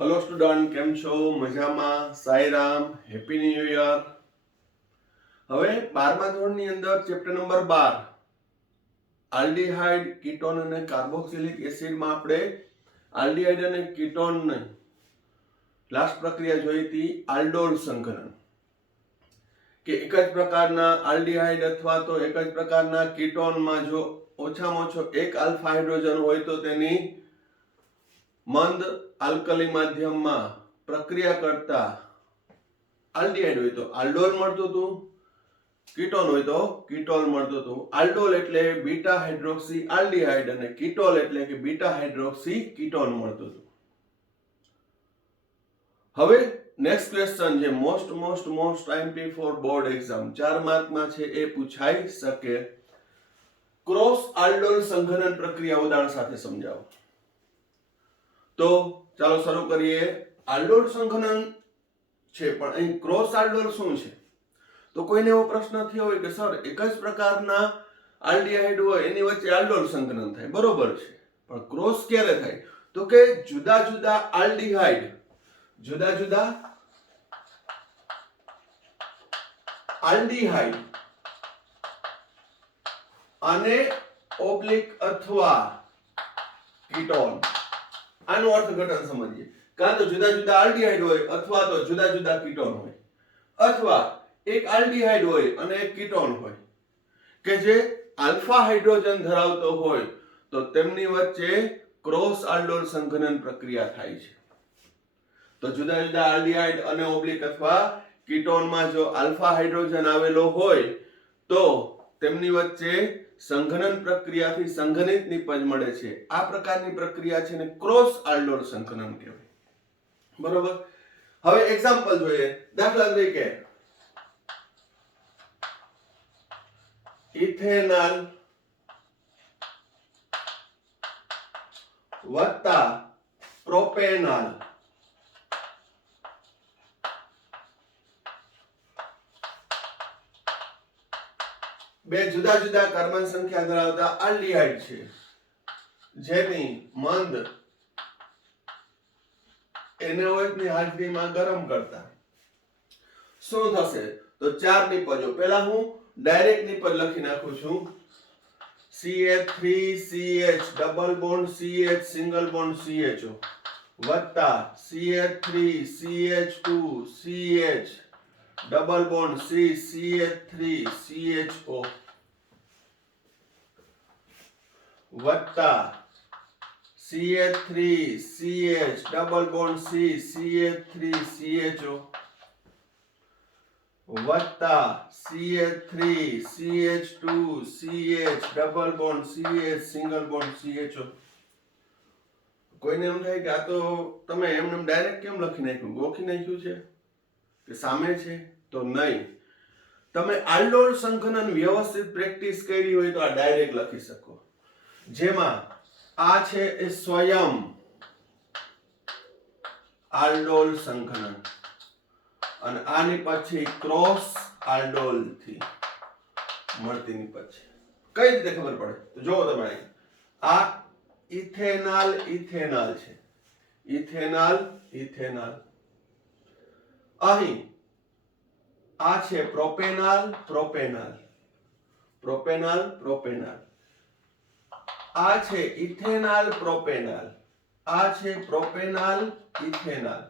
Hello student, કેમ છો? મજામાં? Sairam, happy new year. હવે 12મા ધોરણની અંદર ચેપ્ટર નંબર 12 આલ્ડીહાઇડ, કીટોન અને કાર્બોક્સિલિક એસિડમાં આપણે આલ્ડીહાઇડ અને કીટોનની લાસ્ટ પ્રક્રિયા જોઈ હતી આલ્ડોલ સંઘનન, કે એક જ પ્રકારના આલ્ડીહાઇડ અથવા તો એક જ પ્રકારના કીટોનમાં જો ઓછામાં ઓછો એક આલ્ફા હાઇડ્રોજન હોય તો તેની મંદ આલ્કલી માધ્યમમાં પ્રક્રિયા કરતા આલ્ડીહાઇડ હોય તો આલ્ડોલ મળતું હતું, કીટોન હોય તો કીટોલ મળતું હતું. આલ્ડોલ એટલે બીટા હાઇડ્રોક્સી આલ્ડીહાઇડ અને કીટોલ એટલે કે બીટા હાઇડ્રોક્સી કીટોન મળતું હતું. હવે નેક્સ્ટ ક્વેશ્ચન છે most IMP for board exam, 4 માર્કમાં છે, એ પૂછાઈ શકે. ક્રોસ આલ્ડોલ સંઘનન પ્રક્રિયા ઉદાહરણ સાથે સમજાવો. તો ચાલો શરૂ કરીએ. આલ્ડોલ સંઘનન છે, પણ અહીં ક્રોસ આલ્ડોલ શું છે? તો કોઈને એવો પ્રશ્ન થયો હોય કે સર એક જ પ્રકારના આલ્ડીહાઇડ હોય એની વચ્ચે આલ્ડોલ સંઘનન થાય, બરોબર છે, પણ ક્રોસ ક્યારે થાય? તો કે જુદા જુદા આલ્ડીહાઇડ અને ઓબ્લિક અથવા કીટોન, આનું અર્થઘટન સમજીએ. કાં તો જુદા જુદા આલ્ડીહાઇડ હોય અથવા તો જુદા જુદા કીટોન હોય, અથવા એક આલ્ડીહાઇડ હોય અને એક કીટોન હોય કે જે આલ્ફા હાઇડ્રોજન ધરાવતો હોય તો તેમની વચ્ચે ક્રોસ આલ્ડોલ સંઘનન પ્રક્રિયા થાય છે. તો જુદા જુદા આલ્ડીહાઇડ અને ઓબ્લિક અથવા કીટોનમાં જો આલ્ફા હાઇડ્રોજન આવેલો હોય તો તેમની વચ્ચે સંઘનન પ્રક્રિયાથી સંઘનિત નિપજ મળે છે. આ પ્રકારની પ્રક્રિયા છે ને ક્રોસ આલ્ડોલ સંઘનન કહેવાય. બરોબર. હવે એક્ઝામ્પલ જોઈએ. દાખલા તરીકે ઇથેનોલ વત્તા પ્રોપેનોલ બે જુદા જુદા કાર્બન સંખ્યા ધરાવતા આલ્ડીહાઇડ છે, જેની મંદ NaOH ની હાજરીમાં ગરમ કરતા શું થશે? તો 4 નિપજો. પહેલા હું ડાયરેક્ટ નિપજ લખી નાખું છું. CH3CH double bond CH single bond CHO વત્તા CH3CH2CH ડબલ બોન્ડ CH3CHO વત્તા CH3CH ડબલ બોન્ડ CH3CHO વત્તા CH3CH2CH double bond CH single bond CHO. કોઈને એમ થાય કે આ તો તમે એમને ડાયરેક્ટ કેમ લખી નાખ્યું, ગોખી નાખ્યું છે કે સામે છે? તો નહીં. તમે આલ્ડોલ સંઘનન વ્યવસ્થિત પ્રેક્ટિસ કરી હોય તો આ ડાયરેક્ટ લખી શકો. જેમાં આ છે એ સ્વયં આલ્ડોલ સંઘનન અને આની પછી ક્રોસ આલ્ડોલ થી મળતી નિપજ છે. કઈ રીતે ખબર પડે? તો જોવો તમે, આ ઇથેનોલ છે, ઇથેનોલ. અહીં આ છે પ્રોપેનોલ. આ છે ઇથેનોલ પ્રોપેનોલ. આ છે પ્રોપેનોલ ઇથેનોલ.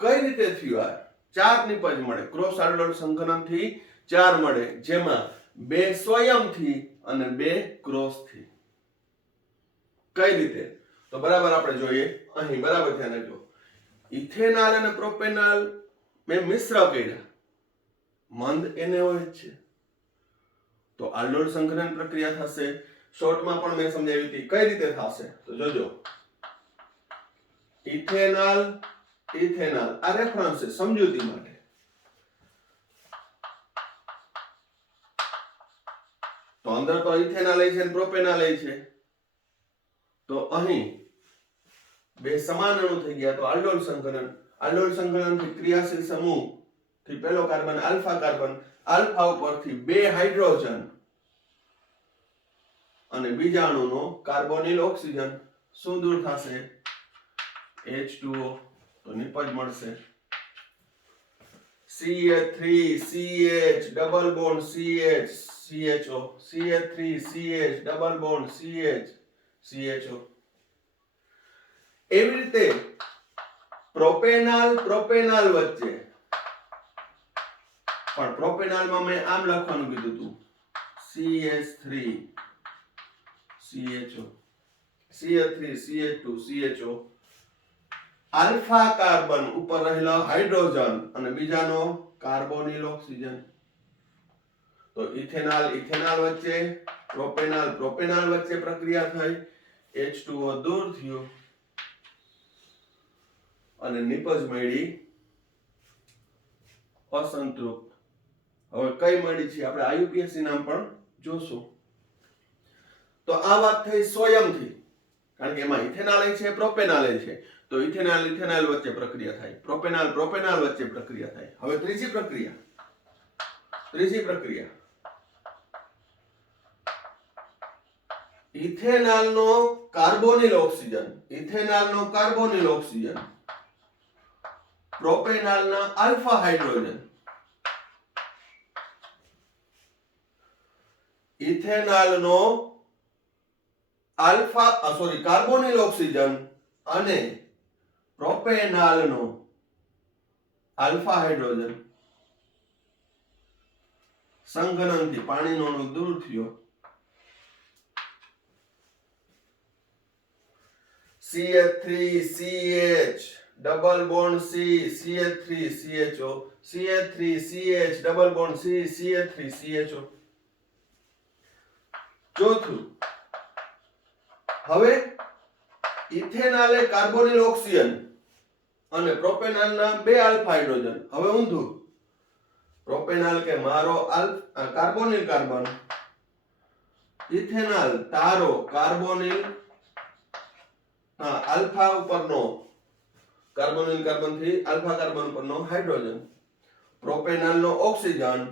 કઈ રીતે થયું? આ 4 નિપજ મળે. ક્રોસ આલ્ડોલ સંઘનન થી 4 મળે, જેમાં 2 સ્વયંથી અને 2 ક્રોસ થી. કઈ રીતે? તો બરાબર આપણે જોઈએ. અહીં બરાબર ધ્યાન આપજો. ઇથેનોલ અને પ્રોપેનોલ મેં મિશ્ર કર્યા, મંદ NaOH છે, તો આલ્ડોલ સંઘનન પ્રક્રિયા થશે. શોર્ટમાં પણ મેં સમજાવી હતી કઈ રીતે થશે. તો જોજો, ઇથેનોલ આ રેફરન્સ છે સમજૂતી માટે. તો અંદર તો ઇથેનોલ છે અને પ્રોપેનોલ છે, તો અહીં 2 સમાન અણુ થઈ ગયા. તો આલ્ડોલ સંઘનન થી ક્રિયાશીલ સમૂહ થી પહેલો કાર્બન આલ્ફા ઉપરથી 2 હાઇડ્રોજન અને બીજા અણુનો કાર્બોનિલ ઓક્સિજન શું દૂર થશે? H2O, તો નિપજ મળશે. CH3 CH double bond CH CHO, CH3 CH double bond CH CHO. એવી રીતે પ્રોપેનાલ પ્રોપેનાલ વચ્ચે, પણ પ્રોપેનાલમાં મેં આમ લખવાનું કીધું હતું, CH3 CHO, CH3 CH2 CHO. Alpha carbon ઉપર રહેલો હાઇડ્રોજન અને બીજાનો કાર્બોનિલ ઓક્સિજન. તો ઇથેનોલ ઇથેનોલ વચ્ચે, પ્રોપેનોલ પ્રોપેનોલ વચ્ચે પ્રક્રિયા થઈ, H2O દૂર થયો અને નિપજ મળી અસંતૃપ્ત. હવે કઈ મળી છે આપણે આઈયુપીએસસી નામ પણ જોશું. તો આ વાત થઈ સ્વયંથી, કારણ કે એમાં ઇથેનોલ છે પ્રોપેનોલ છે, તો ઇથેનોલ ઇથેનોલ વચ્ચે પ્રક્રિયા થાય, પ્રોપેનોલ પ્રોપેનોલ વચ્ચે પ્રક્રિયા થાય. હવે ત્રીજી પ્રક્રિયા ઇથેનોલ નો કાર્બોનિલ ઓક્સિજન, પ્રોપેનોલ ના આલ્ફા હાઇડ્રોજન, ઇથેનોલ નો કાર્બોનિલ ઓક્સિજન અને પ્રોપેનોલ નો આલ્ફા હાઇડ્રોજન સંઘનનથી પાણીનો અણુ દૂર થયો. CH3 CH double bond C CH3 CHO, CH3 CH double bond C CH3 CHO. ચોથું, હવે ઇથેનોલ એ કાર્બોનિલ ઓક્સિજન અને પ્રોપેનોલ ના બે આલ્ફા હાઇડ્રોજન. હવે ઊંધું, પ્રોપેનોલ કે મારો કાર્બોનિલ કાર્બન, ઇથેનોલ તારો કાર્બોનિલ આલ્ફા ઉપરનો કાર્બોનિલ કાર્બન થી આલ્ફા કાર્બન ઉપરનો હાઇડ્રોજન, પ્રોપેનોલ નો ઓક્સિજન,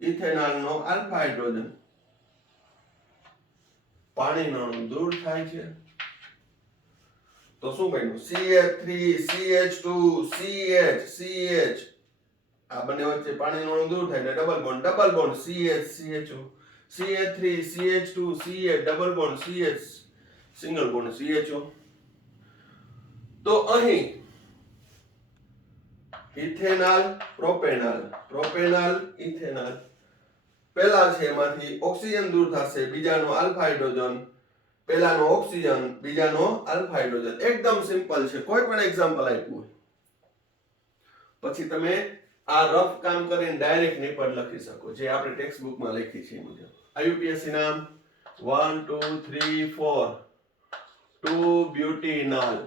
ઇથેનોલ નો આલ્ફા હાઇડ્રોજન. પાણીનો અણુ દૂર થાય છે. તો શું બન્યું? CH3 CH2 CH આ બંને વચ્ચે પાણીનો અણુ દૂર થાય એટલે double bond CH CHO, CH3 CH2 CH double bond CH single bond CHO. તો અહીં ઇથેનોલ પ્રોપેનોલ ઇથેનોલ પહેલા છે એમાંથી ઓક્સિજન દૂર થશે, બીજાનો આલ્ફા હાઇડ્રોજન, પહેલાનો ઓક્સિજન બીજાનો આલ્ફા હાઇડ્રોજન. એકદમ સિમ્પલ છે, કોઈ પણ એક્ઝામ્પલ આપ્યું હોય પછી તમે આ રફ કામ કરીને ડાયરેક્ટ નિપજ લખી શકો, જે આપણે ટેક્સ્ટ બુકમાં લખી છે એ મુજબ. આઈયુપીએસસી નામ 1 2 3 4 2 butanol,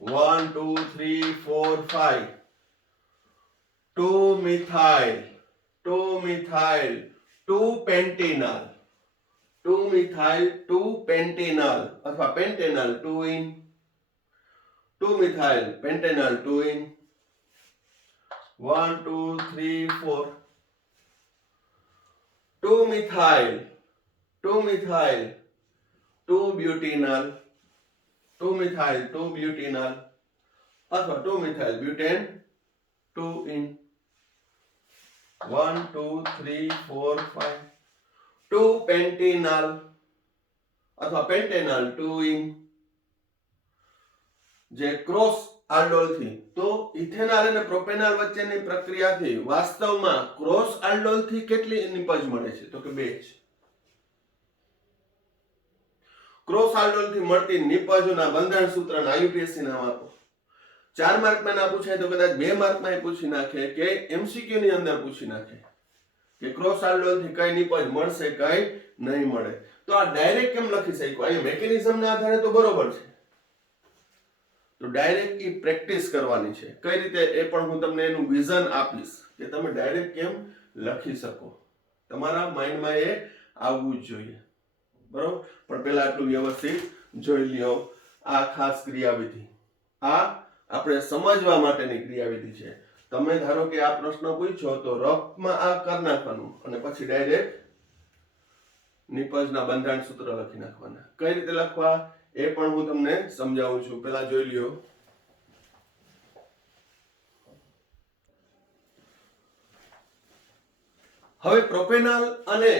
1 2 3 4 5 2 methyl, 2 methyl 2 pentanol, 2 methyl 2 pentanol અથવા pentanol 2 in, 2 methyl pentanol 2 in, 1 2 3 4 2 methyl 2 butanol, 2 methyl 2 butanol અથવા 2 મિથાઇલ બ્યુટેન 2 in, 1 2 3 4 5 2 પેન્ટેનોલ અથવા પેન્ટેનોલ 2 in. જે ક્રોસ આલ્ડોલ થી, તો ઇથેનોલ અને પ્રોપેનોલ વચ્ચેની પ્રક્રિયાથી વાસ્તવમાં ક્રોસ આલ્ડોલ થી કેટલી નિપજ મળે છે? તો કે 2 જ. ક્રોસ આલ્ડોલ થી મળતી નિપજોના બંધારણ સૂત્રના આઈયુપીએસસી નામ આપો. 4 માર્કમાં ના પૂછાય તો કદાચ 2 માર્કમાં પૂછી નાખે કે એમસીક્યુ ની અંદર પૂછી નાખે કે ક્રોસ આલ્ડોલ થી કઈ નિપજ મળશે, કઈ નહીં મળે. તો આ ડાયરેક્ટ કેમ લખી શક્યો? અહીં મેકેનિઝમ ના આધારે તો બરોબર છે, તો ડાયરેક્ટ ઈ પ્રેક્ટિસ કરવાની છે. કઈ રીતે એ પણ હું તમને એનું વિઝન આપીશ કે તમે ડાયરેક્ટ કેમ લખી શકો. તમારા માઇન્ડમાં એ આવવું જ જોઈએ, બરોબર. પણ પહેલા આટલું વ્યવસ્થિત જોઈ લ્યો. આ ખાસ ક્રિયાવિધિ, આ આપણે સમજવા માટેની ક્રિયાવિધિ છે. તમે ધારો કે આ પ્રશ્ન પૂછ્યો તો રફમાં આ કરી નાખવાનું અને પછી ડાયરેક્ટ નિપજના બંધારણ સૂત્ર લખી નાખવાના. કઈ રીતે લખવા એ પણ હું તમને સમજાવું છું. પહેલા જોઈ લ્યો. હવે પ્રોપેનોલ અને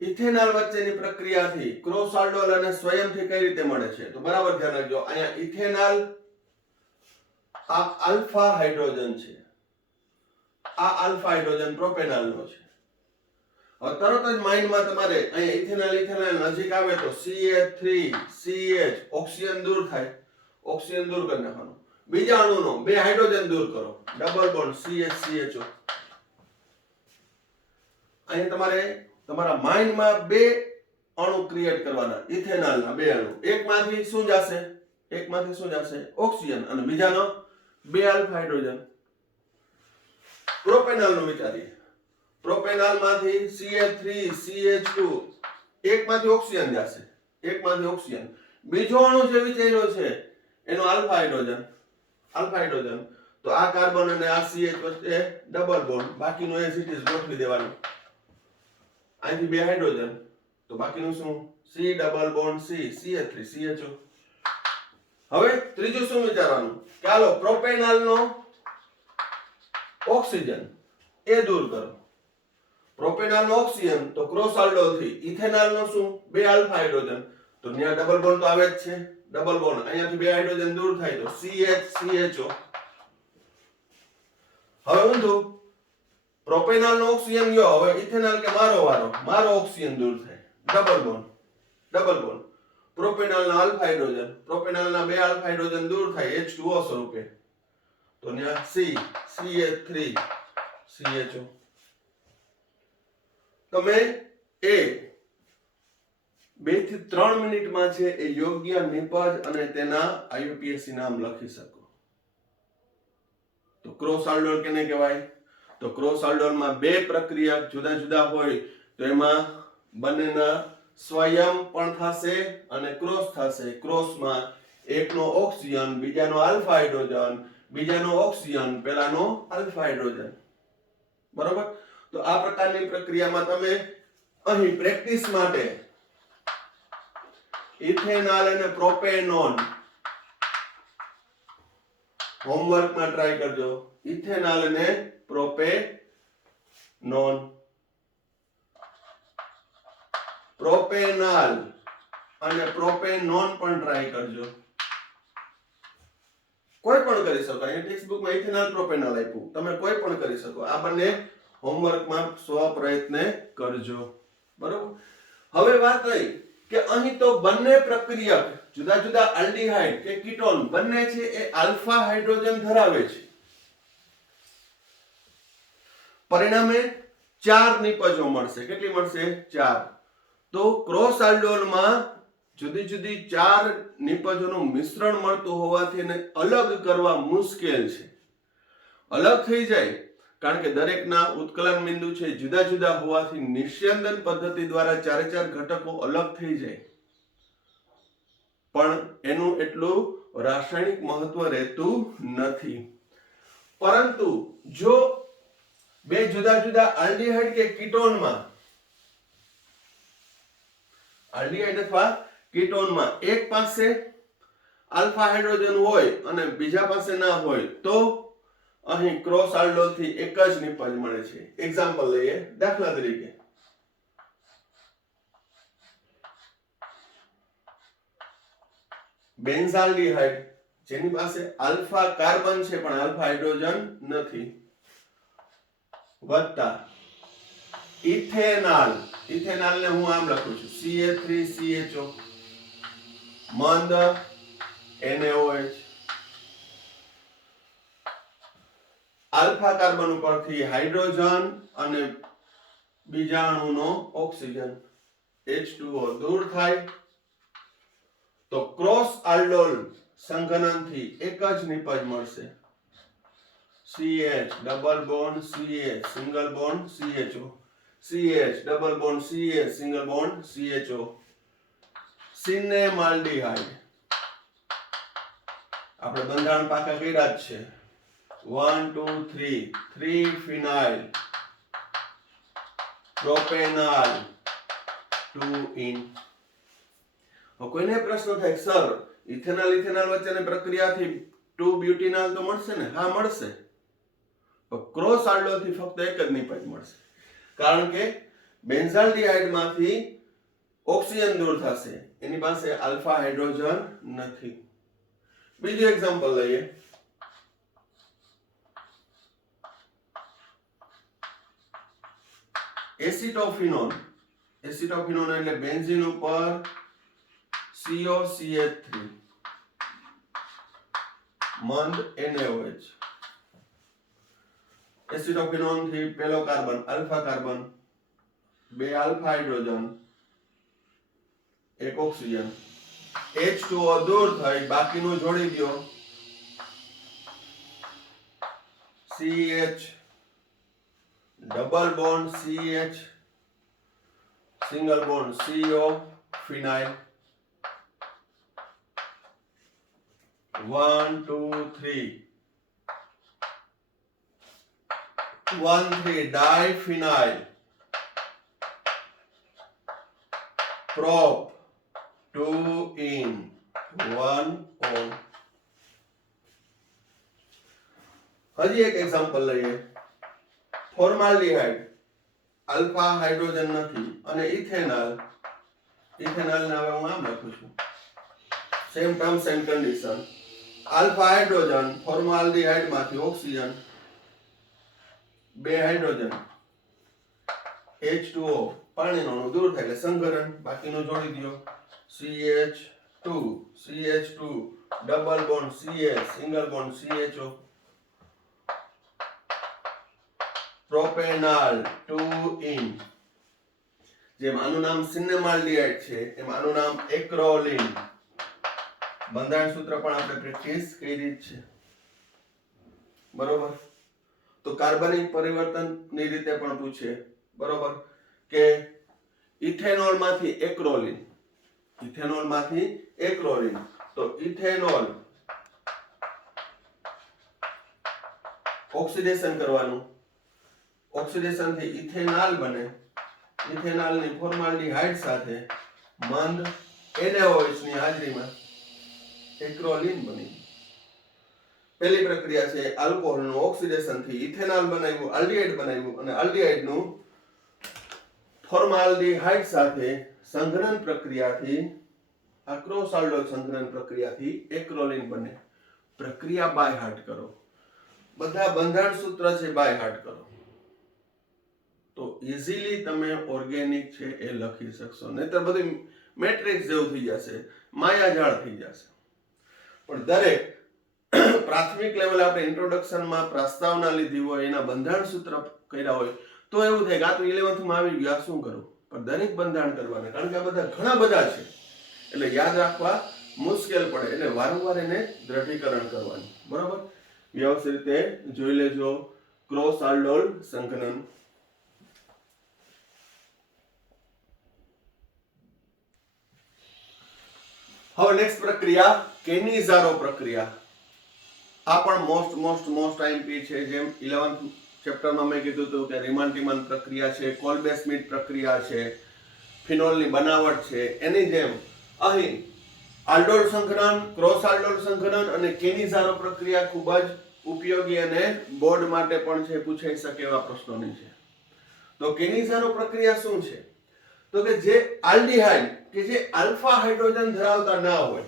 ઇથેનોલ વચ્ચેની પ્રક્રિયાથી ક્રોસ આલ્ડોલ અને સ્વયંથી કઈ રીતે મળે છે? તો બરાબર ધ્યાન રાખજો. અહીંયા ઇથેનોલ આ આલ્ફા હાઇડ્રોજન છે, આ આલ્ફા હાઇડ્રોજન પ્રોપેનોલનો છે. હવે તરત જ માઇન્ડમાં તમારે અહીંયા ઇથેનોલ નજીક આવે તો CH3CH ઓક્સિજન દૂર થાય, ઓક્સિજન દૂર કરી નાખવાનો. બીજા અણુનો બે હાઇડ્રોજન દૂર કરો, ડબલ બોન્ડ CH_CHO. અહીંયા તમારે તમારા માઇન્ડમાં બે અણુ ક્રિએટ કરવાના, ઇથેનોલના બે અણુ. એકમાંથી શું જશે? એકમાંથી શું જશે? ઓક્સિજન, અને બીજાનો બે આલ્ફા હાઇડ્રોજન. પ્રોપેનોલનું વિચારીએ. પ્રોપેનોલમાંથી CH3CH2 એકમાંથી ઓક્સિજન જશે, એકમાંથી ઓક્સિજન. બીજો અણુ જે વિચાર્યો છે એનો આલ્ફા હાઇડ્રોજન, આલ્ફા હાઇડ્રોજન. તો આ કાર્બન અને આ CH વચ્ચે ડબલ બોન્ડ, બાકીનું એઝ ઇટ ઇઝ ગોઠવી દેવાનું. અહીંથી બે હાઇડ્રોજન, તો બાકીનું શું? C double bond C CH3CHO. હવે ત્રીજું શું વિચારવાનું? ચાલો પ્રોપેનોલનો ઓક્સિજન એ દૂર કરો. પ્રોપેનોલનો ઓક્સિજન તો ક્રોસ આલ્ડોલ થી. ઇથેનોલનો શું? બે આલ્ફા હાઇડ્રોજન, તો ત્યાં ડબલ બોન્ડ તો આવે જ છે, ડબલ બોન્ડ. અહીંયાથી બે હાઇડ્રોજન દૂર થાય તો CH_CHO. હવે ઊંધું, પ્રોપેનોલનો ઓક્સિજન ગયો, હવે ઇથેનોલ કે મારો વારો, મારો ઓક્સિજન દૂર થાય, ડબલ બોન્ડ, ડબલ બોન્ડ. પ્રોપેનોલના આલ્ફા હાઇડ્રોજન, પ્રોપેનોલના બે આલ્ફા હાઇડ્રોજન દૂર થાય H2O સ્વરૂપે, તો ત્યાં CH3CHO. તમે એ 2 થી 3 મિનિટમાં છે એ યોગ્ય નિપજ અને તેના IUPAC નામ લખી શકો. તો ક્રોસ આલ્ડોલ કેને કહેવાય? તો ક્રોસ આલ્ડોલમાં બે પ્રક્રિયા જુદા જુદા હોય તો એમાં બંનેના સ્વયં પણ થશે અને ક્રોસ થશે. ક્રોસમાં એકનો ઓક્સિજન, બીજાનો આલ્ફા હાઇડ્રોજન, બીજાનો ઓક્સિજન, પેલાનો આલ્ફા હાઇડ્રોજન. બરોબર? તો આ પ્રકારની પ્રક્રિયામાં તમે અહીં પ્રેક્ટિસ માટે ઇથેનોલ અને પ્રોપેનોન હોમવર્કમાં ટ્રાય કરજો. ઇથેનોલ અને પ્રોપેનોન, પ્રોપેનોલ અને પ્રોપેનોન પણ ટ્રાય કરજો. કોઈ પણ કરી શકો. અહીં ટેક્સ્ટ બુકમાં ઇથેનોલ પ્રોપેનોલ આપ્યું, તમે કોઈ પણ કરી શકો. આ બંને હોમવર્કમાં સ્વ પ્રયત્ન કરજો. બરોબર? હવે વાત થઈ કે અહીં તો બંને પ્રક્રિયક જુદા જુદા આલ્ડીહાઇડ કે કીટોન બંને છે એ આલ્ફા હાઇડ્રોજન ધરાવે છે. પરિણામે 4 નિપજો મળશે. કેટલી મળશે? 4. તો ક્રોસ આલ્ડોલમાં જુદી જુદી 4 નિપજોનું મિશ્રણ મળતું હોવાથી એને અલગ કરવા મુશ્કેલ છે. અલગ થઈ જાય કારણ કે દરેકના ઉત્કલન બિંદુ છે જુદા જુદા હોવાથી નિસ્યંદન પદ્ધતિ દ્વારા 4 ઘટકો અલગ થઈ જાય, પણ એનું એટલું રાસાયણિક મહત્વ રહેતું નથી. પરંતુ જો બે જુદા જુદા આલ્ડીહાઇડ કે કીટોનમાં, આલ્ડીહાઇડ અથવા કીટોનમાં એક પાસે આલ્ફા હાઇડ્રોજન હોય અને બીજા પાસે ના હોય તો અહીં ક્રોસ આલ્ડોલ થી એક જ નિપજ મળે છે. એક્ઝામ્પલ લઈએ. દાખલા તરીકે બેન્ઝાલ્ડીહાઇડ જેની પાસે આલ્ફા કાર્બન છે પણ આલ્ફા હાઇડ્રોજન નથી, વત્તા ઇથેનોલ, ઇથેનોલ ને હું આમ લખું છું CH3CHO મંદ NaOH. આલ્ફા કાર્બન ઉપરથી હાઇડ્રોજન અને બીજા અણુનો ઓક્સિજન H2O દૂર થાય તો ક્રોસ આલ્ડોલ સંઘનનથી એક જ નિપજ મળશે. CH double bond CH single bond CHO, CH double bond CH single bond CHO. સિનેમાલ્ડીહાઇડ આપણે બંધારણ પાકા કર્યા જ છે. 1 2 3 3 ફિનાઇલ પ્રોપેનોલ 2 ઇન. કોઈને પ્રશ્ન થાય સર ઇથેનોલ વચ્ચેની પ્રક્રિયાથી 2 બ્યુટેનોલ તો મળશે ને? હા મળશે, પણ ક્રોસ આલ્ડોલ થી ફક્ત એક જ નિપાત મળશે, કારણ કે બેન્ઝાલ્ડિહાઇડ માંથી ઓક્સિજન દૂર થશે, એની પાસે આલ્ફા હાઇડ્રોજન નથી. બીજું એક્ઝામ્પલ લઈએ. એસિટોફિનોન એટલે બેન્ઝીન ઉપર COCH3 મંદ NaOH. એસિટોફિનોન થી પહેલો કાર્બન આલ્ફા કાર્બન, બે આલ્ફા હાઇડ્રોજન, એક ઓક્સિજન, H2O દૂર થઈ, બાકીનું જોડી દો CH, double bond CH, single bond CO, phenyl. 1 2 3 ડાઈફિનાઇલ, prop 2 in 1 on. હજી એક એક્ઝામ્પલ લઈએ. ફોર્માલ્ડિહાઇડ આલ્ફા હાઇડ્રોજન નથી, અને ઇથેનોલ ને હવે હું આમ લખું છું, same terms and condition. Alpha hydrogen formaldehyde માંથી ઓક્સિજન, બે હાઇડ્રોજન, H2O પાણીનો અણુ દૂર થાય એટલે સંઘનન, બાકીનું જોડી દો CH2 double bond CH, single bond CHO, propanol 2 in. જેમ આનું નામ સિનેમાલ્ડિહાઇડ છે એમ આનું નામ એક્રોલિન. બંધારણ સૂત્ર પણ આપણે પ્રેક્ટિસ કરી છે, બરોબર? તો કાર્બનિક પરિવર્તનની રીતે પણ પૂછે, બરોબર, કે ઇથેનોલ માંથી એક્રોલિન, તો ઇથેનોલ ઓક્સિડેશન કરવાનું, ઓક્સિડેશન થી ઇથેનોલ બને, ઇથેનોલ ની ફોર્માલ્ડિહાઇડ સાથે મંદ NaOH ની હાજરીમાં એક્રોલિન બની. પહેલી પ્રક્રિયા છે આલ્કોહોલ નું ઓક્સિડેશન થી ઇથેનોલ બનાવ્યું, આલ્ડિહાઇડ બનાવ્યું, અને આલ્ડિહાઇડ નું ફોર્માલ્ડિહાઇડ સાથે સંઘનન પ્રક્રિયાથી ક્રોસ આલ્ડોલ સંઘનન પ્રક્રિયાથી એક્રોલિન બને. પ્રક્રિયા બાય હાર્ટ કરો, બધા બંધારણ સૂત્ર છે બાય હાર્ટ કરો, તો ઈઝીલી તમે ઓર્ગેનિક છે એ લખી શકશો. નહીતર બધું મેટ્રિક્સ જેવું થઈ જશે, માયાજાળ થઈ જશે. પણ દરેક પ્રાથમિક લેવલે આપણે ઇન્ટ્રોડક્શનમાં પ્રસ્તાવના લીધી હોય, એના બંધારણ સૂત્ર કર્યા હોય, તો એવું થાય કે આ તો 11th માં આવી ગયું, આ શું કરું? પણ દરેક બંધારણ કરવાના, કારણ કે આ બધા ઘણા બધા છે એટલે યાદ રાખવા મુશ્કેલ પડે, એટલે વારંવાર એને દ્રઢીકરણ કરવાનું, બરોબર? વ્યવસ્થિત રીતે જોઈ લેજો. ક્રોસ આલ્ડોલ સંઘનન. હવે નેક્સ્ટ પ્રક્રિયા કેનિઝારો પ્રક્રિયા. આ પણ મોસ્ટ આઈએમપી છે. જેમ 11th ચેપ્ટરમાં મેં કીધું હતું કે રીમાન-ટીમાન પ્રક્રિયા છે, કોલ્બે-સ્મિથ પ્રક્રિયા છે, ફિનોલની બનાવટ છે, એની જેમ અહીં આલ્ડોલ સંઘનન, ક્રોસ આલ્ડોલ સંઘનન અને કેનિઝારો પ્રક્રિયા ખૂબ જ ઉપયોગી અને બોર્ડ માટે પણ છે, પૂછાઈ શકે એવા પ્રશ્નોની છે. તો કેનિઝારો પ્રક્રિયા શું છે? તો કે જે આલ્ડિહાઇડ કે જે આલ્ફા હાઇડ્રોજન ધરાવતા ના હોય,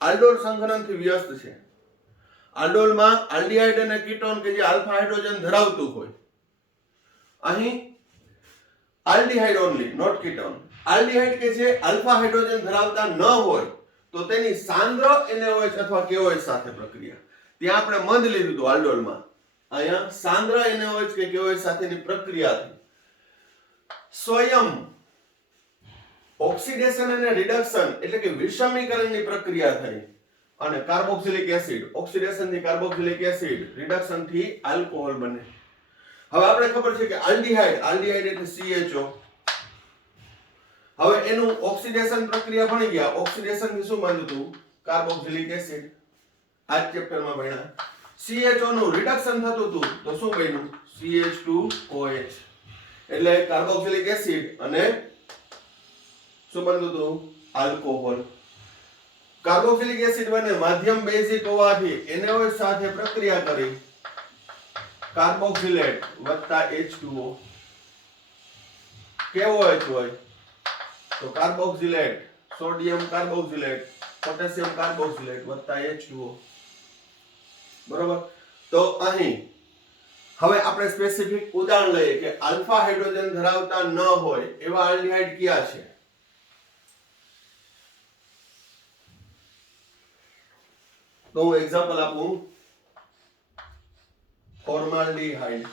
આલ્ડોલ સંઘનનથી વ્યસ્ત છે, આલ્ડોલમાં આલ્ડિહાઇડ અને કીટોન કે જે આલ્ફા હાઇડ્રોજન ધરાવતું હોય, અહીં aldehyde only, not ketone. Aldehyde કે જે આલ્ફા હાઇડ્રોજન ધરાવતા ન હોય તો તેની સાંદ્ર NaOH અથવા KOH સાથે પ્રક્રિયા. ત્યાં આપણે મંદ લીધું હતું આલ્ડોલમાં, અહીંયા સાંદ્ર NaOH કે KOH સાથેની પ્રક્રિયાથી સ્વયં ઓક્સિડેશન અને રિડક્શન એટલે કે વિષમીકરણની પ્રક્રિયા થઈ અને કાર્બોક્સિલિક એસિડ, ઓક્સિડેશન થી કાર્બોક્સિલિક એસિડ, રિડક્શન થી આલ્કોહોલ બને. હવે આપણે ખબર છે કે આલ્ડિહાઇડ એટલે CHO. હવે એનું ઓક્સિડેશન પ્રક્રિયા ભણી ગયા. ઓક્સિડેશન થી શું બન્યું હતું? Carboxylic acid. આ ચેપ્ટરમાં ભણ્યા. CHO નું રિડક્શન થતું હતું તો શું બન્યું? CH2OH. એટલે કાર્બોક્સિલિક એસિડ અને શું બનતું હતું? આલ્કોહોલ. કાર્બોક્સિલિક એસિડ બને માધ્યમ બેઝિક હોવાથી NaOH સાથે પ્રક્રિયા કરી કાર્બોક્સિલેટ વત્તા H2O. કેવો H હોય? તો carboxylate, sodium carboxylate, potassium carboxylate વત્તા H2O. બરોબર. તો અહીં હવે આપણે સ્પેસિફિક ઉદાહરણ લઈએ કે આલ્ફા હાઇડ્રોજન ધરાવતા ન હોય એવા આલ્ડિહાઇડ કયા છે? તો હું એક્ઝામ્પલ આપું. ફોર્માલ્ડિહાઇડ,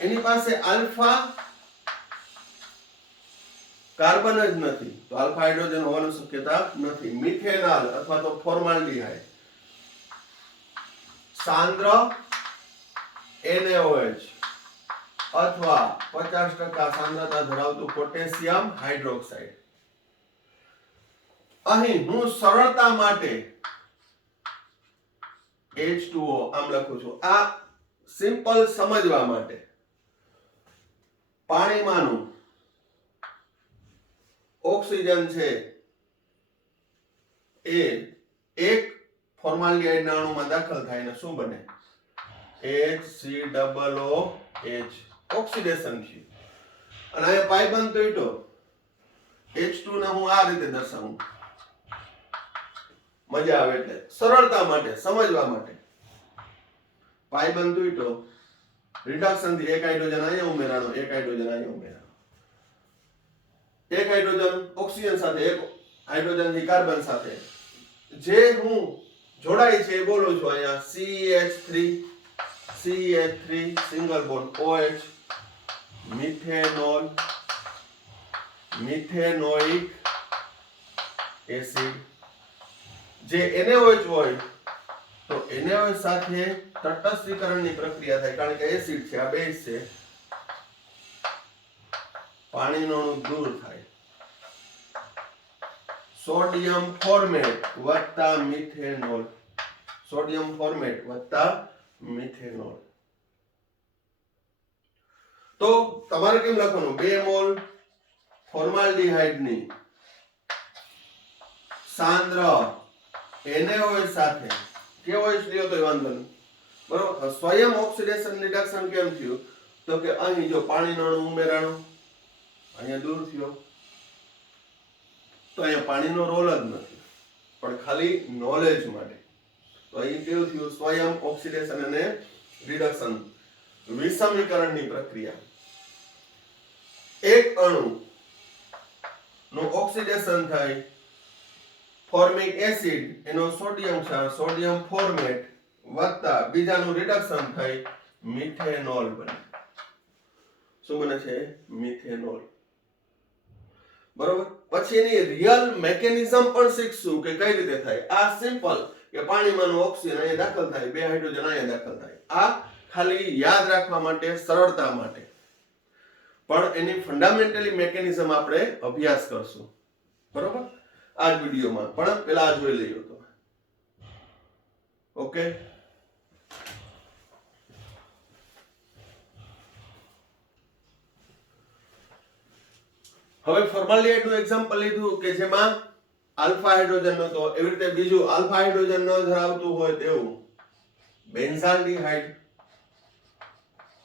એની પાસે આલ્ફા કાર્બન જ નથી, તો આલ્ફા હાઇડ્રોજન હોવાની શક્યતા નથી. મિથેનોલ અથવા તો ફોર્માલ્ડિહાઇડ, સાંદ્ર NaOH અથવા 50% સાંદ્રતા ધરાવતું પોટેશિયમ હાઇડ્રોક્સાઇડ. અહીં હું સરળતા માટે H2O આમ લખું છું. આ સિમ્પલ સમજવા માટે. પાણીમાંનું ઓક્સિજન છે એ એક ફોર્માલ્ડિહાઇડ ના અણુમાં દાખલ થાય ને શું બને? HCOOH, ઓક્સિડેશન થયું. અને આ પાઇબંધ તૂટ્યો. H2 ને હું આ રીતે દર્શાવું, મજા આવે એટલે સરળતા માટે સમજવા માટે. પાઇબંધ તૂટ્યો, રિડક્શન થી એક હાઇડ્રોજન અહીંયા ઉમેરાનો, એક હાઇડ્રોજન અહીંયા ઉમેરાનો, એક હાઇડ્રોજન ઓક્સિજન સાથે, એક હાઇડ્રોજન થી કાર્બન સાથે. જે હું જોડાય છે એ બોલું છું અહીંયા. CH3 single bond OH, methanol, methanoic acid. જે NaOH હોય તો NaOH સાથે તટસ્થીકરણની પ્રક્રિયા થાય, કારણ કે એસિડ છે, આ બેઝ છે. પાણીનો અણુ દૂર થાય. સોડિયમ ફોર્મેટ વત્તા મિથેનોલ, સોડિયમ ફોર્મેટ વત્તા મિથેનોલ. તો તમારે કેમ લખવાનું? 2 મોલ ફોર્માલ્ડિહાઇડ ની સાંદ્ર NaOH સાથે કેવો H લ્યો તો વાંધો નહીં, બરોબર. સ્વયં ઓક્સિડેશન રિડક્શન કેમ થયું? તો કે અહીં જો પાણીનો અણુ ઉમેરાણો, અહીંયા દૂર થયો, તો અહીંયા પાણીનો રોલ જ નથી, પણ ખાલી નોલેજ માટે. તો અહીં કેવું થયું? સ્વયં ઓક્સિડેશન અને રિડક્શન, વિષમીકરણની પ્રક્રિયા. એક અણુ નું ઓક્સિડેશન થાય, ફોર્મિક એસિડ એનો સોડિયમ ક્ષાર, સોડિયમ ફોર્મેટ વત્તા બીજાનું રિડક્શન થઈ મિથેનોલ બને. શું બને છે? મિથેનોલ. બરોબર. પછી એની રિયલ મેકેનિઝમ પણ શીખશું કે કઈ રીતે થાય. આ સિમ્પલ કે પાણીમાંનું ઓક્સિજન અહીંયા દાખલ થાય, 2 હાઇડ્રોજન અહીંયા દાખલ થાય. આ ખાલી યાદ રાખવા માટે, સરળતા માટે. પણ એની ફંડામેન્ટલી મેકેનિઝમ આપણે અભ્યાસ કરશું. બરોબર. આ જ વિડીયોમાં પણ પેલા આ જોઈ લઈએ તો. ઓકે. હવે ફોર્માલ્ડિહાઇડ નું એક્ઝામ્પલ લીધું કે જેમાં આલ્ફા હાઇડ્રોજન નતો, એવી રીતે બીજું આલ્ફા હાઇડ્રોજન ન ધરાવતું હોય તેવું બેન્ઝાલ્ડિહાઇડ.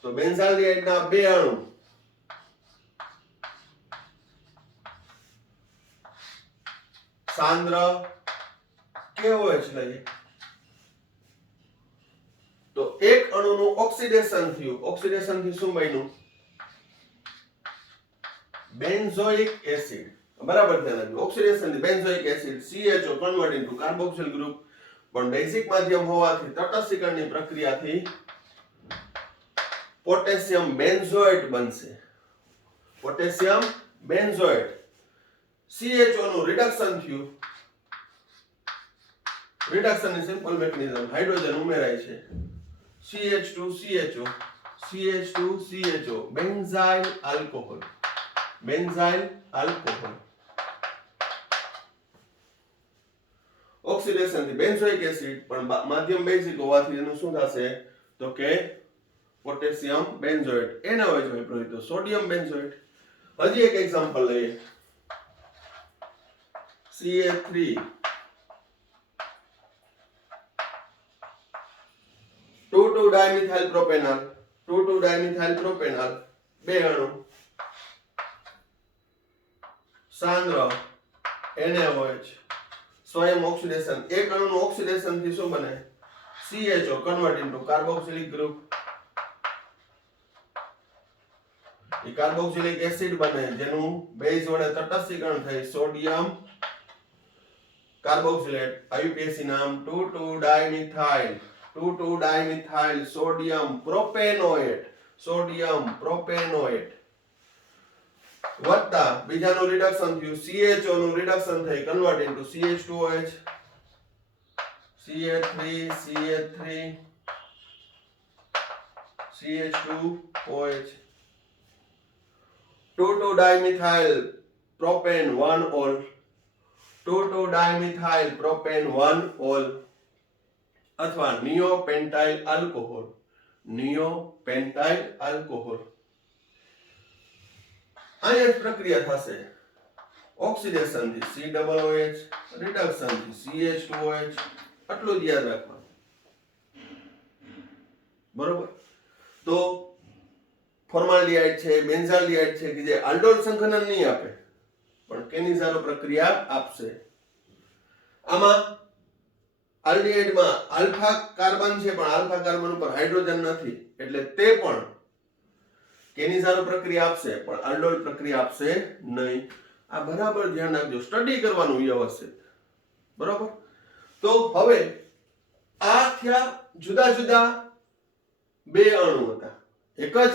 તો બેન્ઝાલ્ડિહાઇડ ના 2 અણુ સાંદ્ર KOH લઈએ તો એક અણુનું ઓક્સિડેશન થયું. ઓક્સિડેશન થી શું બન્યું? Benzoic acid. બરાબર ધ્યાન રાખજો. ઓક્સિડેશન થી benzoic acid CHO convert into carboxyl group. પણ બેઝિક માધ્યમ હોવાથી તટસ્થીકરણની પ્રક્રિયાથી પોટેશિયમ બેન્ઝોએટ બનશે. Potassium benzoate. CHO નું રિડક્શન થયું. રિડક્શન ની સિમ્પલ મેકેનિઝમ, હાઇડ્રોજન ઉમેરાય છે, CH2CHO, CH2CHO, benzyl alcohol, benzyl alcohol. Oxidation થી બેન્ઝોઇક એસિડ, પણ માધ્યમ બેઝિક હોવાથી એનું શું થશે? તો કે પોટેશિયમ બેન્ઝોએટ એને હોય છે વાપર્યું તો સોડિયમ બેન્ઝોએટ. હજી એક એક્ઝામ્પલ લઈએ. CH3 2,2 dimethyl propanol 2,2 dimethyl propanol બે અણુ સાંદ્ર NaOH સ્વયં ઓક્સિડેશન એક અણુનું ઓક્સિડેશન થી શું બને CHO convert into carboxylic group. એ કાર્બોક્સિલિક એસિડ બને જેનું બેઝ વડે તટસ્થીકરણ થઈ સોડિયમ કાર્બોક્સિલેટ IUPAC નામ 2,2 ડાયમિથાઇલ 2,2 ડાયમિથાઇલ સોડિયમ પ્રોપેનોએટ વત્તા બીજાનું રિડક્શન થયું CHO નું રિડક્શન થઈ convert into CH2OH CH3 CH2OH 2,2 dimethyl propane 1 all 2,2 dimethyl propane 1 all અથવા નિયોપેન્ટાઇલ આલ્કોહોલ અહીંયા જ પ્રક્રિયા થશે ઓક્સિડેશન થી COOH રિડક્શન થી CH2OH આટલું જ યાદ રાખવાનું બરોબર. તો ફોર્માલ્ડિહાઇડ છે બેન્ઝાલ્ડિહાઇડ છે કે જે આલ્ડોલ સંઘનન નહીં આપે પણ કેનિઝારો પ્રક્રિયા આપશે. આમાં આલ્ડિહાઇડમાં આલ્ફા કાર્બન છે પણ આલ્ફા કાર્બન ઉપર હાઇડ્રોજન નથી એટલે તે પણ કેનિઝારો પ્રક્રિયા આપશે પણ આલ્ડોલ પ્રક્રિયા આપશે નહીં. આ બરાબર ધ્યાન રાખજો, સ્ટડી કરવાનું વ્યવસ્થિત બરોબર. તો હવે આ થયા જુદા જુદા બે અણુ હતા એક જ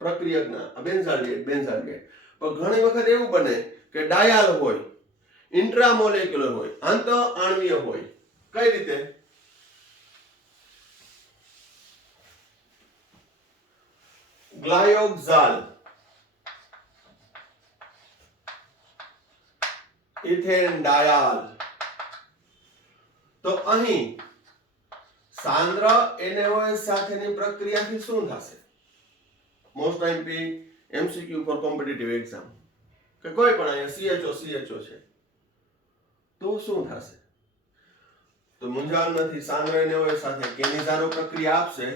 પ્રક્રિયકના બેન્ઝાલ્ડિહાઇડ પણ ઘણી વખત એવું બને કે ડાયાલ હોય ઇન્ટ્રામોલેક્યુલર હોય આંતઃ આણ્વીય હોય. કઈ રીતે? Glyoxal ethanedial. તો અહીં સાંદ્ર NaOH સાથેની પ્રક્રિયાથી શું થશે? Most time MCQ for competitive exam કે કોઈ પણ અહીંયા CHO છે તો શું થશે? તો મૂંઝાણ નથી, સાંદ્ર NaOH સાથે કેનિઝારો પ્રક્રિયા આપશે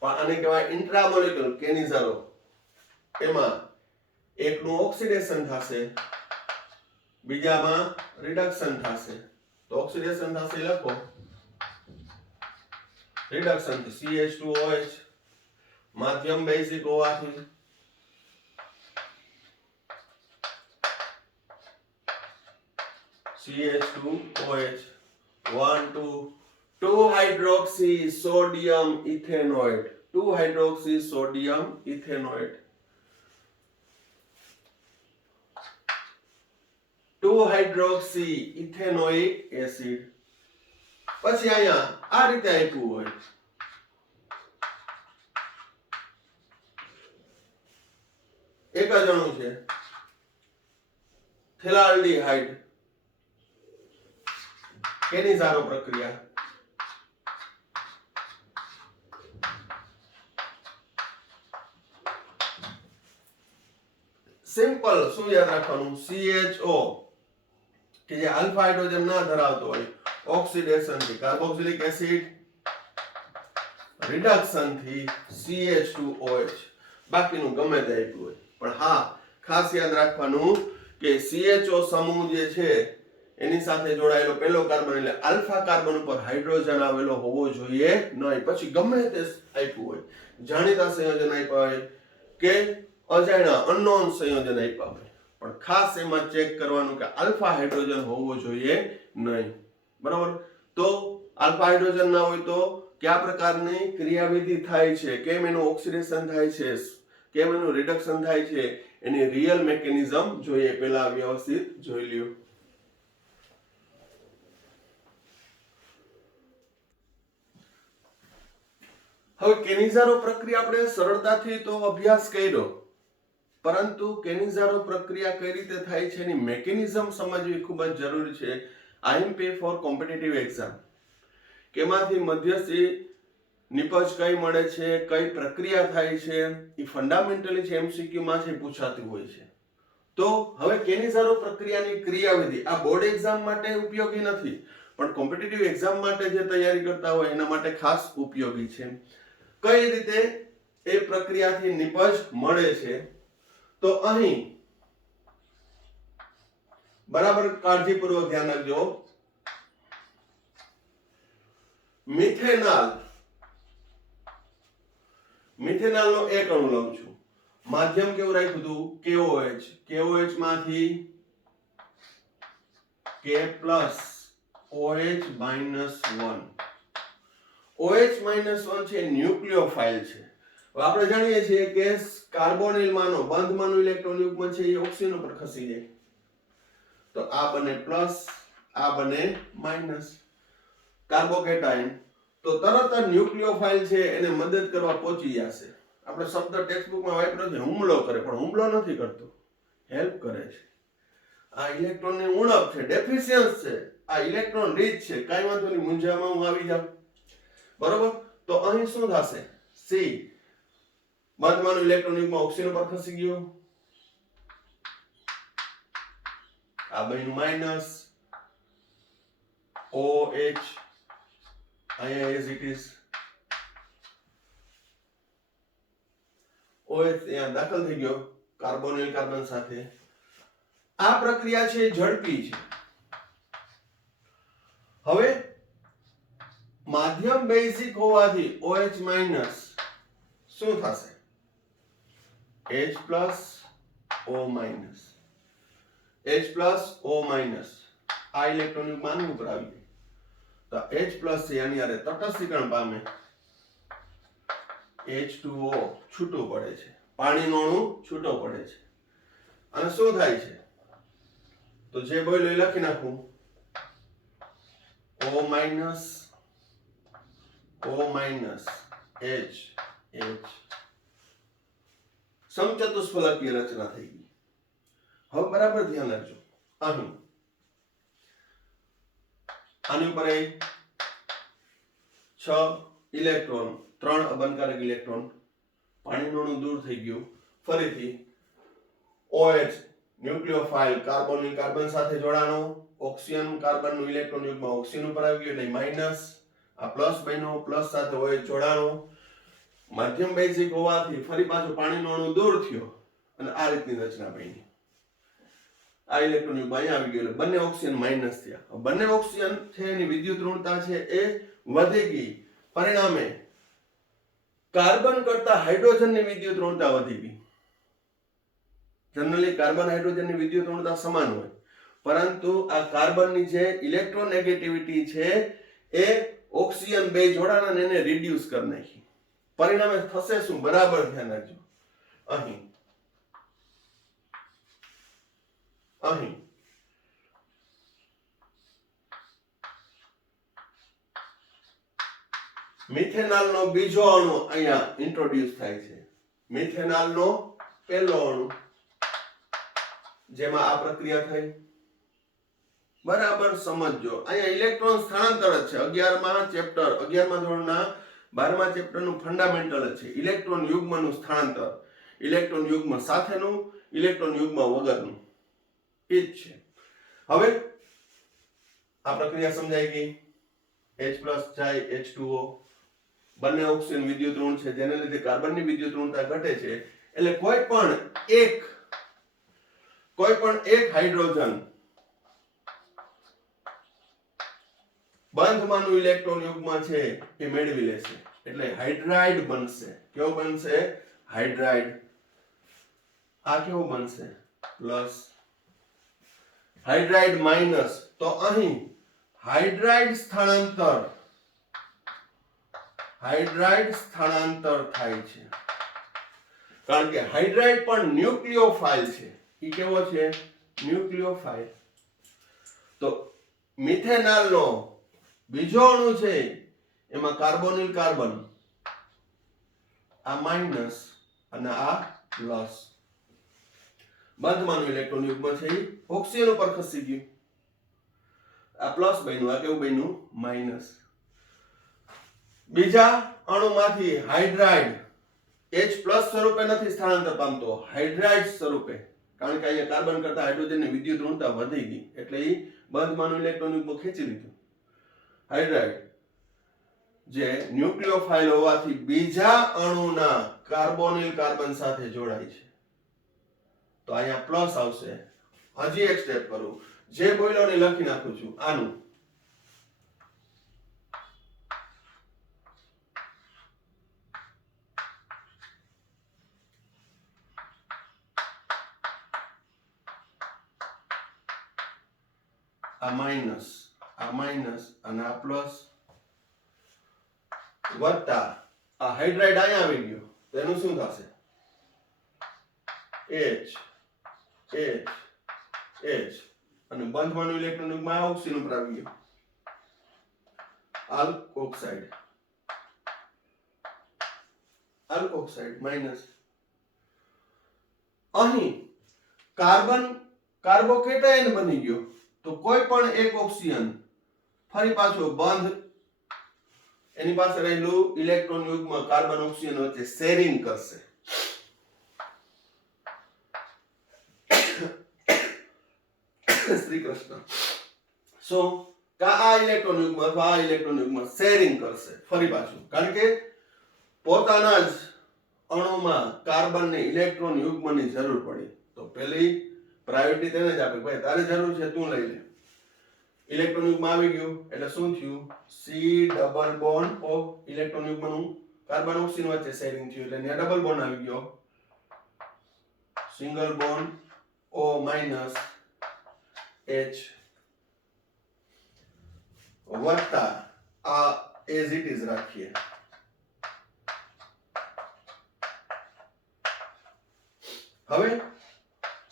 પણ આને કહેવાય ઇન્ટ્રામોલેક્યુલર કેનિઝારો. એમાં એકનું ઓક્સિડેશન થશે બીજામાં રિડક્શન થશે. તો ઓક્સિડેશન થશે લખો રિડક્શન થી CH2OH માધ્યમ બેઝિક હોવાથી CH2OH 2 hydroxy sodium ethanoate 2 hydroxy sodium ethanoate 2 hydroxy ethanoic acid. પછી અહીંયા આ રીતે આપ્યું હોય એક જ અણુ છે થેલાલ્ડિહાઇડ કેનિઝારો પ્રક્રિયા. સિમ્પલ શું યાદ રાખવાનું CHO કે જે આલ્ફા હાઇડ્રોજન ના ધરાવતો હોય ઓક્સિડેશન થી કાર્બોક્સિલિક એસિડ રિડક્શન થી CH2OH બાકીનું ગમે તે આપ્યું હોય પણ હા ખાસ યાદ રાખવાનું કે CHO સમૂહ જે છે એની સાથે જોડાયેલો પહેલો કાર્બન એટલે આલ્ફા કાર્બન ઉપર હાઇડ્રોજન આવેલો હોવો જોઈએ નહીં. પછી ગમે તે આપ્યું હોય જાણીતા સંયોજન આપ્યા હોય કે અજાણ્યા અનનોન સંયોજન આપ્યા હોય પણ ખાસ એમાં ચેક કરવાનું કે આલ્ફા હાઇડ્રોજન હોવો જોઈએ નહીં બરાબર. તો આલ્ફા હાઇડ્રોજન ના હોય તો કયા પ્રકારની ક્રિયાવિધિ થાય છે, કેમ એનું ઓક્સિડેશન થાય છે, કેમ એનું રિડક્શન થાય છે, એની રિયલ મેકેનિઝમ જોઈએ પહેલા વ્યવસ્થિત જોઈ લ્યો. હવે કેનિઝારો પ્રક્રિયા આપણે સરળતાથી તો અભ્યાસ કર્યો પરંતુ કેનિઝારો પ્રક્રિયા કઈ રીતે થાય છે એની મેકેનિઝમ સમજવી ખૂબ જ જરૂરી છે. IMP ફોર કોમ્પિટિટિવ એક્ઝામ કે એમાંથી મધ્યસ્થી નિપજ કઈ મળે છે, કઈ પ્રક્રિયા થાય છે, એ ફંડામેન્ટલી છે MCQ માં છે પૂછાતું હોય છે. તો હવે કેનિઝારો પ્રક્રિયાની ક્રિયાવિધિ આ બોર્ડ એક્ઝામ માટે ઉપયોગી નથી, પણ કોમ્પિટિટિવ એક્ઝામ માટે જે તૈયારી કરતા હોય એના માટે ખાસ ઉપયોગી છે. કઈ રીતે એ પ્રક્રિયાથી નિપજ મળે છે? તો અહીં બરાબર કાળજીપૂર્વક ધ્યાન રાખજો. મિથેનોલ નો એક અણુ લઉં છું. માધ્યમ કેવું રાખ્યું હતું? KOH. KOH માંથી K plus OH minus 1. OH minus 1 છે ન્યુક્લિયોફાઇલ છે. હવે આપણે જાણીએ છીએ કે કાર્બોનિલમાંનો બંધમાંનું ઇલેક્ટ્રોન યુગ્મ છે એ ઓક્સિજન ઉપર ખસી જાય તો આ બને પ્લસ, આ બને માઇનસ. કાર્બોકેટાયન તો તરત જ ન્યુક્લિયોફાઇલ છે એને મદદ કરવા પહોંચી જશે. આપણે શબ્દ ટેક્સ્ટબુકમાં વાપર્યો છે હુમલો કરે, પણ હુમલો નથી કરતો, હેલ્પ કરે છે. આ ઇલેક્ટ્રોનની ઉણપ છે, ડેફિશિયન્સ છે, આ ઇલેક્ટ્રોન રીચ છે, કાંઈ વાંધો નહીં, મૂંઝામાં હું આવી જાઉં. બરોબર? તો અહીં શું થશે? સી બંધમાંનું ઇલેક્ટ્રોન યુગ્મ ઓક્સિજન પર ખસી ગયો, આ બન્યું માઇનસ, OH અહીંયા એઝ ઇટ ઇઝ, OH અહીંયા દાખલ થઈ ગયો કાર્બોનિલ કાર્બન સાથે. આ પ્રક્રિયા છે ઝડપી છે. હવે માધ્યમ બેઝિક હોવાથી OH માઇનસ શું થશે? H plus O minus, H plus O minus. આ ઇલેક્ટ્રોન યુગ્મ આની ઉપર આવી ગયું તો H પ્લસ છે આની હારે તટસ્થીકરણ પામે, H2O છૂટું પડે છે, પાણીનો અણુ છૂટો પડે છે. અને શું થાય છે? તો જે બોલ્યો એ લખી નાખું, O માઇનસ H સમચતુષ્ફલકીય રચના થઈ ગઈ. હવે બરાબર ધ્યાન રાખજો. અહીં આની ઉપર 6 ઇલેક્ટ્રોન, 3 અબંધકારક ઇલેક્ટ્રોન, પાણીનું અણુ દૂર થઈ ગયું. ફરીથી OH ન્યુક્લિયોફાઇલ કાર્બોનિલ કાર્બન સાથે જોડાણો, ઓક્સિજન કાર્બનનું ઇલેક્ટ્રોન યુગ્મ ઓક્સિજન ઉપર આવી ગયું એટલે માઇનસ, આ પ્લસ બન્યો, પ્લસ સાથે OH જોડાણો. માધ્યમ બેઝિક હોવાથી ફરી પાછું પાણીનો અણુ દૂર થયો અને આ રીતની રચના બની. આ ઇલેક્ટ્રોન યુગ્મ અહીંયા આવી ગયો એટલે બંને ઓક્સિજન માઇનસ થયા. બંને ઓક્સિજન છે એની વિદ્યુત ઋણતા છે એ વધી ગઈ, પરિણામે કાર્બન કરતા હાઇડ્રોજનની વિદ્યુત ઋણતા વધી ગઈ. જનરલી કાર્બન હાઇડ્રોજનની વિદ્યુત ઋણતા સમાન હોય, પરંતુ આ કાર્બનની જે ઇલેક્ટ્રોન નેગેટિવિટી છે એ ઓક્સિજન બે જોડાણ એને રિડ્યુસ કરી નાખી. પરિણામે થશે શું? બરાબર ધ્યાન રાખજો. અહીં મિથેનોલ નો બીજો અણુ અહીંયા ઇન્ટ્રોડ્યુસ થાય છે. મિથેનોલ નો પહેલો અણુ જેમાં આ પ્રક્રિયા થઈ. બરાબર સમજજો. અહીંયા ઇલેક્ટ્રોન સ્થળાંતર જ છે. 11મા ધોરણના 12મા ચેપ્ટરનું ફંડામેન્ટલ જ છે. ઇલેક્ટ્રોન યુગ્મનું સ્થળાંતર, ઇલેક્ટ્રોન યુગ્મ સાથેનું, ઇલેક્ટ્રોન યુગ્મ વગરનું, એ જ છે. હવે આ પ્રક્રિયા સમજાઈ ગઈ. H પ્લસ જાય H2O, બંને ઓક્સિજન વિદ્યુત ઋણ છે જેને લીધે કાર્બનની વિદ્યુત ઋણતા ઘટે છે. એટલે કોઈ પણ એક હાઇડ્રોજન બંધમાંનું ઇલેક્ટ્રોન યુગ્મ છે એ મેળવી લેશે એટલે હાઇડ્રાઇડ બનશે. કેવો બનશે? હાઇડ્રાઇડ. આ કેવો બનશે? પ્લસ. હાઇડ્રાઇડ માઇનસ, તો અહીં હાઇડ્રાઇડ સ્થળાંતર થાય છે. કારણ કે હાઇડ્રાઇડ પણ ન્યુક્લિયોફાઇલ છે. ઈ કેવો છે? ન્યુક્લિયોફાઇલ. તો મિથેનોલ નો બીજો અણુ છે એમાં કાર્બોનિલ કાર્બન, આ માઇનસ અને આ પ્લસ. બંધમાંનું ઇલેક્ટ્રોન યુગ્મ છે એ ઓક્સિજન ઉપર ખસી ગયું. આ પ્લસ બન્યું, આ કેવું બન્યું? માઇનસ. બીજા અણુમાંથી હાઇડ્રાઇડ H+ સ્વરૂપે નથી સ્થળાંતર પામતો, હાઇડ્રાઇડ સ્વરૂપે, કારણ કે અહીંયા કાર્બન કરતા હાઇડ્રોજનની વિદ્યુત ઋણતા વધી ગઈ એટલે એ બંધમાંનું ઇલેક્ટ્રોન યુગ્મ ખેંચી લીધું. હાઇડ્રાઇડ જે ન્યુક્લિયોફાઇલ હોવાથી બીજા અણુના કાર્બોનિલ કાર્બન સાથે જોડાય છે, તો અહીંયા પ્લસ આવશે. હજી એક સ્ટેપ કરું, જે બોલ્યો ને લખી નાખું છું. આનું આ માઇનસ અને આ પ્લસ વત્તા આ હાઇડ્રાઇડ અહીંયા આવી ગયો, તેનું શું થશે? H અને બંધમાંનું ઇલેક્ટ્રોન યુગ્મ આ ઓક્સિજન ઉપર આવી ગયો, આલ્કોક્સાઇડ માઇનસ. અહીં કાર્બન કાર્બોકેટાયન બની ગયો, તો કોઈ પણ એક ઓક્સિજન ફરી પાછો બંધ એની પાસે રહેલું ઇલેક્ટ્રોન યુગ્મ કાર્બન ઓક્સિજન વચ્ચે શેરિંગ કરશે. શ્રી કૃષ્ણ. સો આ ઇલેક્ટ્રોન યુગ્મ અથવા આ ઇલેક્ટ્રોન યુગ્મ શેરિંગ કરશે ફરી પાછું, કારણ કે પોતાના જ અણુમાં કાર્બનને ઇલેક્ટ્રોન યુગ્મની જરૂર પડી, તો પેલી પ્રાયોરિટી તેને જ આપે, ભાઈ તારે જરૂર છે તું લઈ લે. ઇલેક્ટ્રોન યુગ્મ આવી ગયું એટલે શું થયું? C double bond O electron યુગ્મનું કાર્બન ઓક્સિજન વચ્ચે શેરિંગ થયું એટલે ત્યાં ડબલ બોન્ડ આવી ગયો, single bond O minus H વત્તા આ એઝ ઇટ ઇઝ રાખીએ. હવે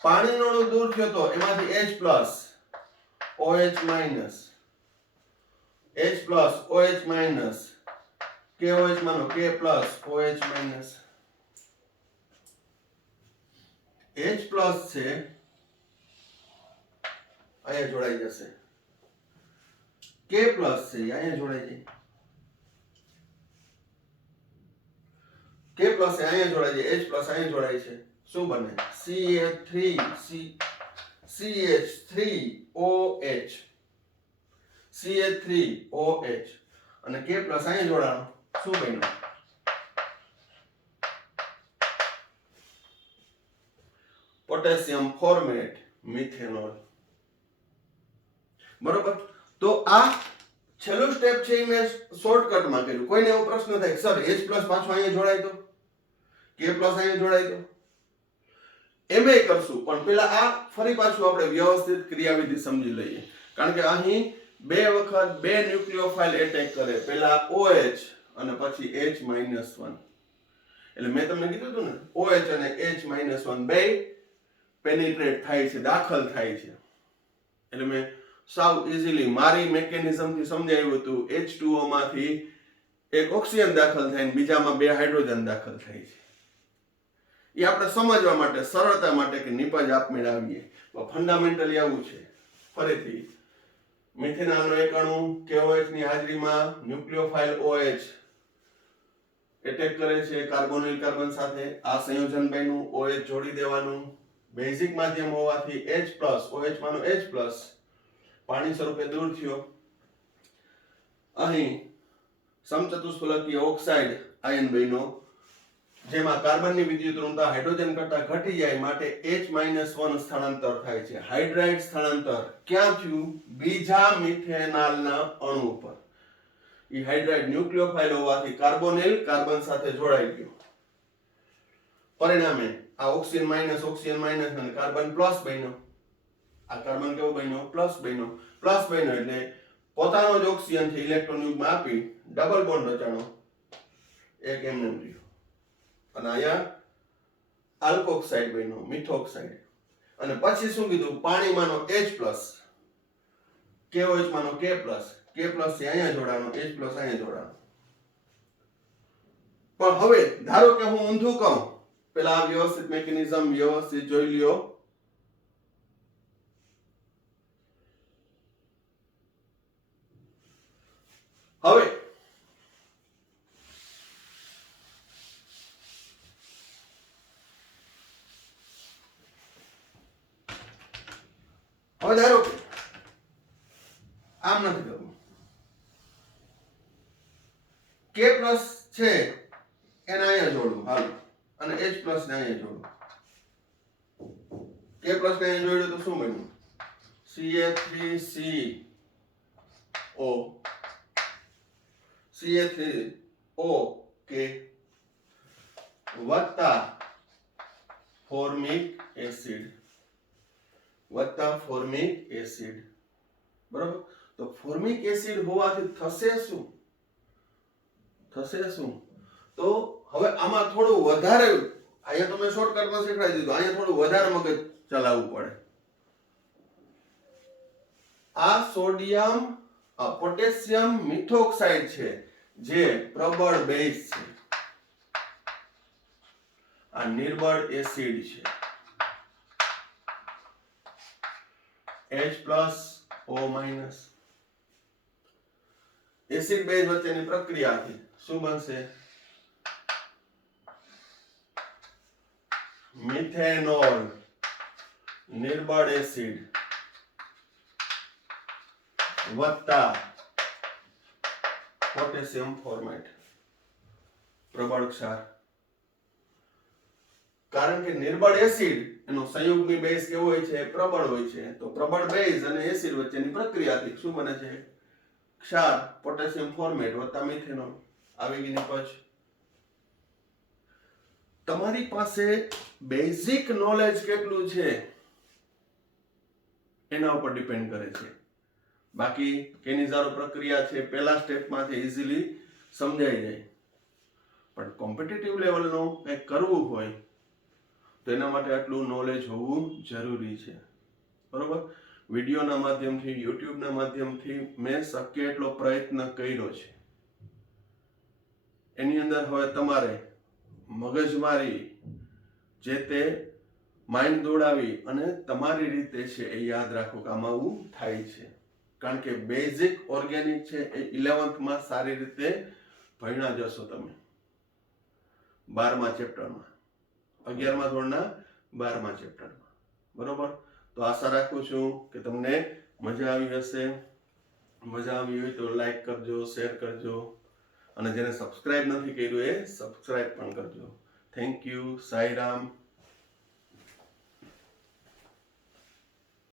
પાણીનો અણુ દૂર થયો તો એમાંથી H plus OH minus KOH માનો K plus OH minus. H plus છે અહીંયા જોડાઈ જશે, K પ્લસ છે અહીંયા જોડાઈ જાય, K પ્લસ અહીંયા જોડાઈ જાય, H પ્લસ અહીંયા જોડાય છે, શું બને? CH3OH અને K પ્લસ અહીંયા જોડાણો, શું બન્યું? Potassium format methanol. બરોબર. તો આ છેલ્લું સ્ટેપ છે એ મેં શોર્ટકટમાં કર્યું. કોઈને એવો પ્રશ્ન થાય સર H પ્લસ પાછો અહીંયા જોડાય તો, K પ્લસ અહીંયા જોડાય તો, એમ કરશું, પણ પેલા આ ફરી પાછું આપણે વ્યવસ્થિત ક્રિયાવિધિ સમજી લઈએ, કારણ કે અહીં બે વખત બે ન્યુક્લિયોફાઇલ એટેક કરે, પેલા OH અને પછી H-1. એટલે મેં તમને કીધું હતું ને, OH અને H-1 બે પેનિટ્રેટ થાય છે, દાખલ થાય છે. એટલે મેં સાવ ઇઝીલી મારી મેકેનિઝમથી સમજાવ્યું હતું. H2O માંથી એક ઓક્સિજન દાખલ થાય ને બીજામાં બે હાઇડ્રોજન દાખલ થાય છે. એ આપણે સમજવા માટે, સરળતા માટે કે નિપજ આપમેળે આવીએ, ફંડામેન્ટલી આવું છે. ફરીથી મિથેનોલનો એક અણુ KOH ની હાજરીમાં ન્યુક્લિયોફાઇલ OH એટેક કરે છે કાર્બોનિલ કાર્બન સાથે. આ સંયોજન બન્યું, OH જોડી દેવાનું, બેઝિક માધ્યમ હોવાથી H+, OH માનો H+, પાણી સ્વરૂપે દૂર થયો. અહીં સમચતુષ્ફલકીય ઓક્સાઇડ આયન બન્યો, જેમાં કાર્બનની વિદ્યુત ઋણતા હાઇડ્રોજન કરતા ઘટી જાય માટે H-1 સ્થળાંતર થાય છે. હાઇડ્રાઇડ સ્થળાંતર ક્યાં થયું? બીજા મિથેનોલના અણુ પર. એ હાઇડ્રાઇડ ન્યુક્લિયોફાઇલ હોવાથી કાર્બોનિલ કાર્બન સાથે જોડાઈ ગયો. પરિણામે આ ઓક્સિજન માઇનસ અને કાર્બન પ્લસ બન્યો. આ કાર્બન કેવો બન્યો? પ્લસ બન્યો. એટલે પોતાનો જ ઓક્સિજન થી ઇલેક્ટ્રોન યુગ્મ આપી ડબલ બોન્ડ રચાણો, એક એમને રહ્યો. અને અહીંયા આલ્કોક્સાઇડ બન્યો, મિથોક્સાઇડ. અને પછી શું કીધું? પાણીમાંનો H+, KOH માનો K+, થી અહીંયા જોડાણો, H+ અહીંયા જોડાણો. પણ હવે ધારો કે હું ઊંધું કહું, પેલા આ વ્યવસ્થિત મેકેનિઝમ વ્યવસ્થિત જોઈ લ્યો. હવે હવે ધારો કે આમ નથી કરવું, કે પ્લસ છે એને અહીંયા જોડવું, હાલો, અને H પ્લસ ને અહીંયા જોડવું. કે પ્લસ ને અહીંયા જોડ્યું તો શું બન્યું? Ca3CO Ca3O કે વત્તા ફોર્મિક એસિડ બરાબર. તો ફોર્મિક એસિડ હોવાથી થશે શું? તો હવે આમાં થોડું વધારે, અહીંયા તો મેં શોર્ટકટમાં શીખવાડી દીધું, અહીંયા થોડું વધારે મગજ ચલાવવું પડે. આ સોડિયમ પોટેશિયમ મિથોક્સાઇડ છે જે પ્રબળ બેઝ છે, આ નિર્બળ એસિડ છે. H+O- એસિડ બેઝ વચ્ચેની પ્રક્રિયાથી શું બનશે? મિથેનોલ, નિર્બળ એસિડ વત્તા પોટેશિયમ ફોર્મેટ, પ્રબળ ક્ષાર. કારણ કે નિર્બળ એસિડ એનો સંયુગ્મી બેઝ કેવો હોય છે? પ્રબળ હોય છે. તો પ્રબળ બેઝ અને એસિડ વચ્ચેની પ્રક્રિયાથી શું બને છે? ક્ષાર, પોટેશિયમ ફોર્મેટ વત્તા મિથેનોલ. આવી ગઈ નિપજ. તમારી પાસે બેઝિક નોલેજ કેટલું છે એના ઉપર ડિપેન્ડ કરે છે. બાકી કેનિઝારો પ્રક્રિયા છે પહેલા સ્ટેપમાંથી ઇઝીલી સમજાઈ જાય, પણ કોમ્પિટિટિવ લેવલનું કંઈક કરવું હોય તો એના માટે આટલું નોલેજ હોવું જરૂરી છે. બરોબર. વિડીયોના માધ્યમથી, યુટ્યુબના માધ્યમથી મેં શક્ય એટલો પ્રયત્ન કર્યો છે. એની અંદર હવે તમારે મગજમારી જે તે માઇન્ડ દોડાવી અને તમારી રીતે છે એ યાદ રાખો કે આમાં આવું થાય છે. કારણ કે બેઝિક ઓર્ગેનિક છે એ 11th માં સારી રીતે ભણ્યા જશો તમે, 12મા ચેપ્ટરમાં, 11મા ધોરણના 12મા ચેપ્ટરમાં. બરોબર. તો આશા રાખું છું કે તમને મજા આવી હશે. મજા આવી હોય તો લાઈક કરજો, શેર કરજો, અને જેને સબસ્ક્રાઇબ નથી કર્યું એ સબસ્ક્રાઇબ પણ કરજો. Thank you. સાંઈરામ.